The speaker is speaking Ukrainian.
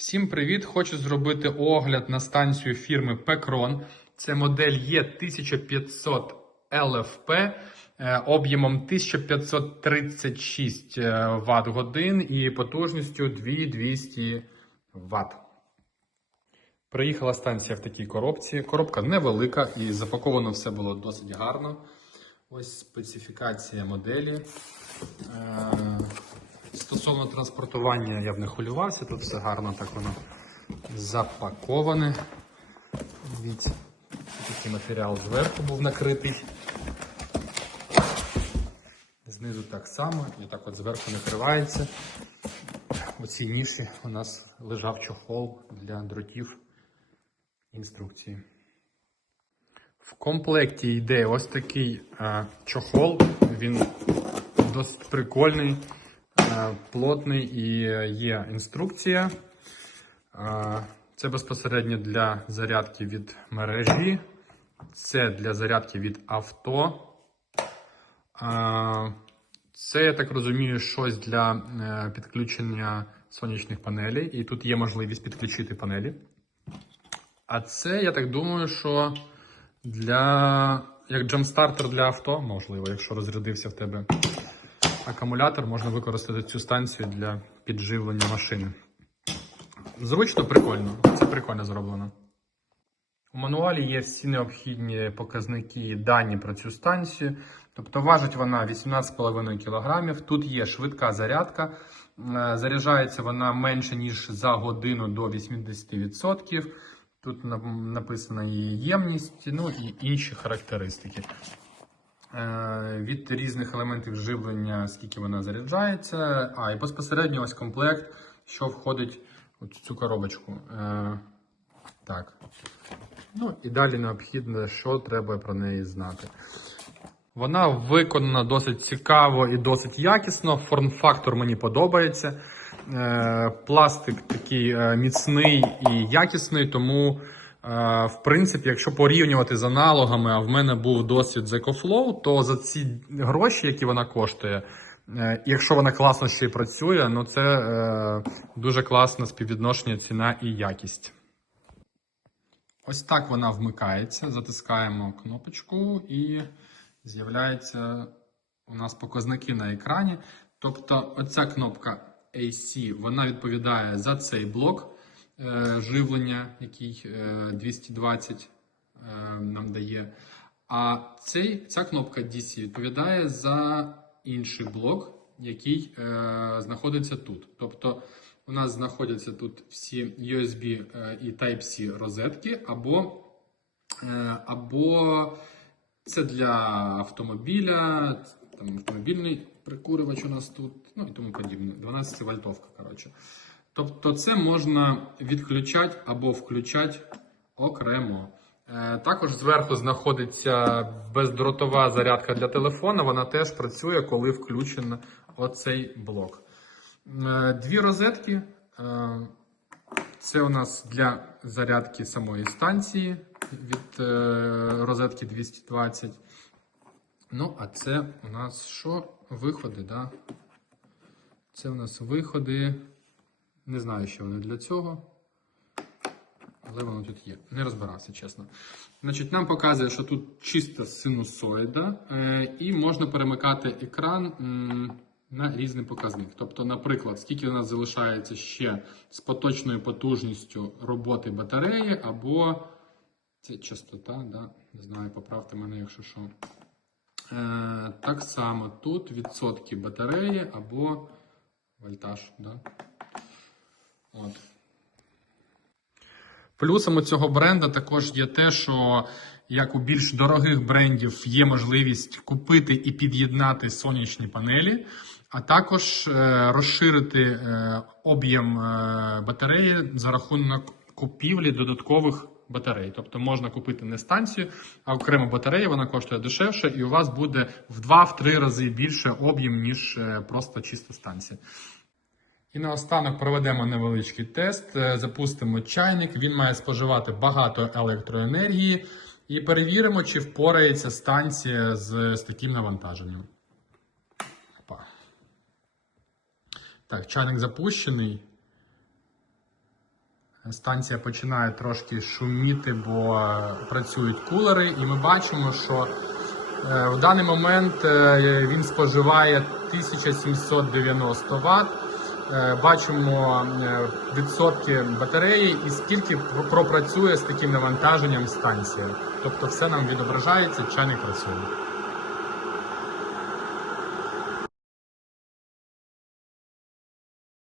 Всім привіт! Хочу зробити огляд на станцію фірми Pecron. Це модель Е1500 LFP е, об'ємом 1536 Вт годин і потужністю 2200 Вт. Приїхала станція в такій коробці. Коробка невелика і запаковано все було досить гарно. Ось специфікація моделі. Стосовно транспортування я б не хвилювався, тут все гарно так воно запаковане. Дивіться, такий матеріал зверху був накритий. Знизу так само, і так от зверху накривається. У цій ніші у нас лежав чохол для дротів інструкції. В комплекті йде ось такий е, чохол. Він досить прикольний, плотний і є інструкція. Е, це безпосередньо для зарядки від мережі. Це для зарядки від авто. Е, це, я так розумію, щось для е, підключення сонячних панелей. І тут є можливість підключити панелі. А це, я так думаю, що для як джамстартер для авто, можливо, якщо розрядився в тебе акумулятор, можна використати цю станцію для підживлення машини. Зручно, прикольно. Це прикольно зроблено. У мануалі є всі необхідні показники і дані про цю станцію. Тобто важить вона 18,5 кг. Тут є швидка зарядка. Е, Заряджається вона менше, ніж за годину до 80%. Тут написана її ємність, ну і інші характеристики. Е, Від різних елементів живлення, скільки вона заряджається. А, і безпосередньо ось комплект, що входить у цю коробочку. Е, Так. Ну і далі необхідно, що треба про неї знати. Вона виконана досить цікаво і досить якісно. Форм-фактор мені подобається. Е, Пластик такий міцний і якісний, тому, в принципі, якщо порівнювати з аналогами, а в мене був досвід з EcoFlow, то за ці гроші, які вона коштує, е, якщо вона класно ще й працює, ну це е, дуже класне співвідношення ціна і якість. Ось так вона вмикається. Затискаємо кнопочку і з'являються у нас показники на екрані. Тобто, оця кнопка AC вона відповідає за цей блок живлення, який е, 220 е, нам дає. А цей, ця кнопка DC відповідає за інший блок, який е, знаходиться тут. Тобто, у нас знаходяться тут всі USB е, і Type-C розетки, або, е, або це для автомобіля, там автомобільний прикурювач у нас тут, ну і тому подібне. 12 вольтовка, коротше. Тобто це можна відключати або включати окремо. Е, Також зверху знаходиться бездротова зарядка для телефона. Вона теж працює, коли включено оцей блок. Е, Дві розетки. Е, Це у нас для зарядки самої станції від розетки 220. Ну, а це у нас що? Виходи, да? Це у нас виходи. Не знаю, що вони для цього. Але воно тут є. Не розбирався, чесно. Значить, нам показує, що тут чиста синусоїда, е, і можна перемикати екран на різний показник. Тобто, наприклад, скільки у нас залишається ще з поточною потужністю роботи батареї, або це частота, да? не знаю, поправте мене, якщо що. Е, так само тут відсотки батареї або вольтаж. Да? От. Плюсом цього бренда також є те, що як у більш дорогих брендів є можливість купити і під'єднати сонячні панелі, а також е, розширити е, об'єм е, батареї за рахунок купівлі додаткових батарей. Тобто можна купити не станцію, а окрему батарею, вона коштує дешевше, і у вас буде в 2-3 рази більше об'єм, ніж просто чиста станція. І наостанок проведемо невеличкий тест. Е, Запустимо чайник. Він має споживати багато електроенергії. І перевіримо, чи впорається станція з, з таким навантаженням. Опа. Так, чайник запущений. станція починає трошки шуміти, бо е, працюють кулери, і ми бачимо, що е, в даний момент він споживає 1790 Вт. Е, Бачимо е, відсотки батареї і скільки пропрацює з таким навантаженням станція. Тобто все нам відображається, чайник працює.